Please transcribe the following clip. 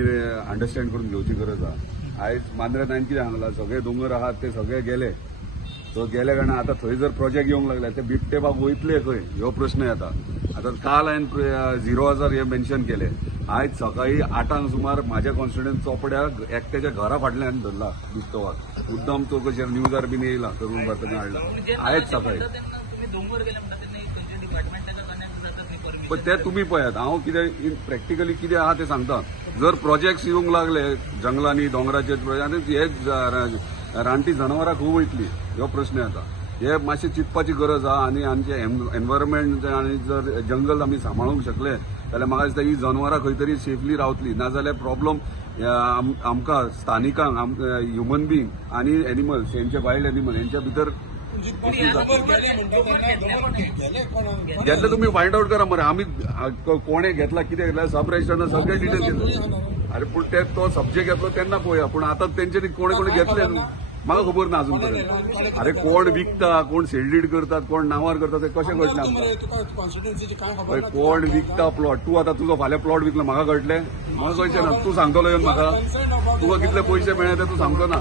Understand करून घेवची गरज आहा. आयज मांद्रे न्हंयेन कितें सांगलां, सगळे दोंगर आहात ते सगळे गेले. तो गेल्या कारणान आता थंय जर प्रोजेक्ट येवंक लागले ते बिबटेबाग वयतले खंय ह्यो प्रश्न येता. आता काल हांवें 0,000 हे मेन्शन केले. आयज सकाळी 8 सुमार म्हाज्या कॉन्स्टिट्युएंट चोपड्याक एकट्याच्या घरा फाटल्यान धरला बिबटोवाक. मुद्दाम तो कशें न्यूजार बीन येयला तरुण भारतान हाडला आयज सकाळी. पण ते तुम्ही पळयात, हांव कितें प्रॅक्टिकली कितें आहा ते सांगता. जर प्रोजेक्ट्स येवंक लागले जंगलांनी दोंगराचे प्रोजेक्ट, हे रानटी जनावरां खूब वयतली ह्यो प्रश्न येता. हे मातशें चिंतपाची गरज आहा. आनी आमचे एनवायरमेंट आनी जर जंगल आमी सांबाळूंक शकले जाल्यार म्हाका दिसता ही जनावरां खंय तरी सेफली रावतली. नाजाल्यार प्रॉब्लम आमकां स्थानिकांक ह्युमन बींग आनी एनिमल्स हेंचे वायल्ड एनिमल हेंच्या भितर घेतले. तुम्ही फायंड आउट करा मरे. आमी कोणे घेतला कितें घेतला सब रजिस्टरान सगळे डिटेल्स घेतले. अरे पूण ते तो सब्जेक्ट घेतलो तेन्ना पळोवया. पूण आतां तेंच्यांनी कोणे कोणे घेतले म्हाका खबर ना अजून पर्यंत. अरे कोण विकता, कोण सेल्डीड करतात, कोण नांवार करतात ते कशें कळटलें आमकां. कोण विकता प्लॉट. तूं आतां तुजो फाल्यां प्लॉट विकलो म्हाका कळटलें? म्हाका कळचें ना. तूं सांगतलो येवन म्हाका तुका कितले पयशे मेळ्ळे ते तूं सांगतो ना.